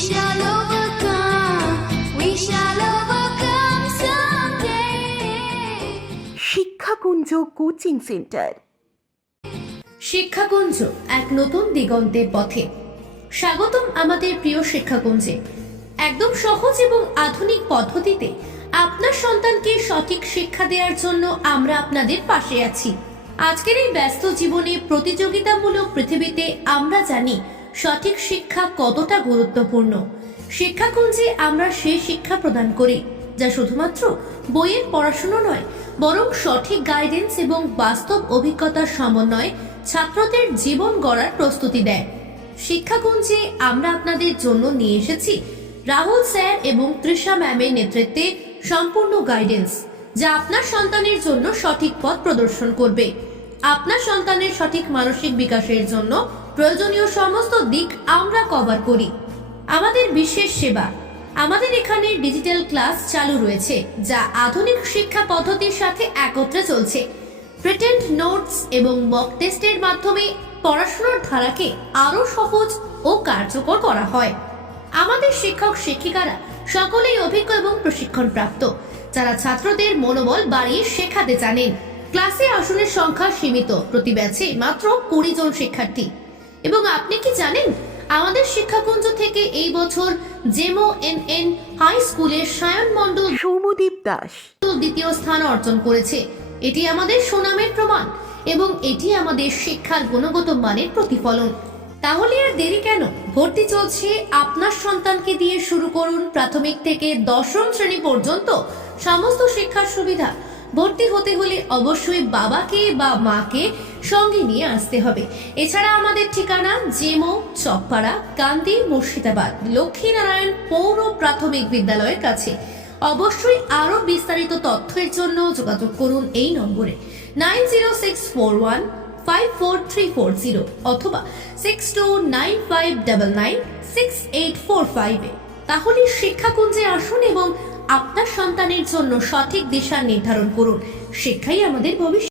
shall overcome. We shall overcome someday. Shikshakunja coaching centre. Shikshakunja এক নতুন দিগন্তের পথে। স্বাগতম আমাদের প্রিয় শিক্ষাকুঞ্জে। একদম সহজ এবং আধুনিক পদ্ধতিতে আপনার সন্তানকে সঠিক শিক্ষা দেওয়ার জন্য আমরা আপনাদের পাশে আছি। আজকের এই ব্যস্ত জীবনে প্রতিযোগিতামূলক পৃথিবীতে আমরা জানি সঠিক শিক্ষা কতটা গুরুত্বপূর্ণ। শিক্ষাকুঞ্জে আমরা সেই শিক্ষা প্রদান করি যা শুধুমাত্র বইয়ের পড়াশোনা নয়, বরং সঠিক গাইডেন্স এবং বাস্তব অভিজ্ঞতার সমন্বয়ে ছাত্রদের জীবন গড়ার প্রস্তুতি দেয়। শিক্ষাকুঞ্জে আমরা আপনাদের জন্য নিয়ে এসেছি রাহুল স্যার এবং তৃষা ম্যামের নেতৃত্বে সম্পূর্ণ গাইডেন্স, যা আপনার সন্তানের জন্য সঠিক পথ প্রদর্শন করবে। আপনার সন্তানের সঠিক মানসিক বিকাশের জন্য প্রয়োজনীয় সমস্ত দিক আমরা কভার করি। আমাদের বিশেষ সেবা, আমাদের এখানে ডিজিটাল ক্লাস চালু রয়েছে যা আধুনিক শিক্ষা পদ্ধতির সাথে একত্রে চলছে। প্রিটেন্ড নোটস এবং মক টেস্টের মাধ্যমে পড়াশোনার ধারাকে আরো সহজ ও কার্যকর করা হয়। আমাদের শিক্ষক শিক্ষিকারা সকলেই অভিজ্ঞ এবং প্রশিক্ষণ প্রাপ্ত, যারা ছাত্রদের মনোবল বাড়িয়ে শেখাতে জানেন। ক্লাসে আসনের সংখ্যা সীমিত, প্রতি ব্যাচে মাত্র 20 জন শিক্ষার্থী। এবং আপনি কি জানেন আমাদের শিক্ষাকুঞ্জ থেকে এই বছর জেমো এন হাই স্কুলের সায়ন মণ্ডল সৌম্যদীপ দাস দ্বিতীয় স্থান অর্জন করেছে। এটি আমাদের সুনামের প্রমাণ এবং এটি আমাদের শিক্ষার গুণগত মানের প্রতিফলন। তাহলে আর দেরি কেন? ভর্তি চলছে। আপনার সন্তানকে দিয়ে শুরু করুন প্রাথমিক থেকে 10ম শ্রেণী পর্যন্ত সমস্ত শিক্ষার সুবিধা। ভর্তি হতে হলে অবশ্যই বাবাকে বা মাকে সঙ্গে নিয়ে আসতে হবে। এছাড়া আমাদের ঠিকানা জেমো, চকপাড়া, কান্দি, মুর্শিদাবাদ, লক্ষ্মীনারায়ণ পৌর প্রাথমিক বিদ্যালয়ের কাছে। অবশ্যই আরো বিস্তারিত তথ্যের জন্য যোগাযোগ করুন এই নম্বরে 9064154340 অথবা 6295996845-এ। তাহলে শিক্ষাকুঞ্জে আসুন এবং আপনার সন্তানের জন্য সঠিক দিশা নির্ধারণ করুন। শিক্ষাই আমাদের ভবিষ্যৎ।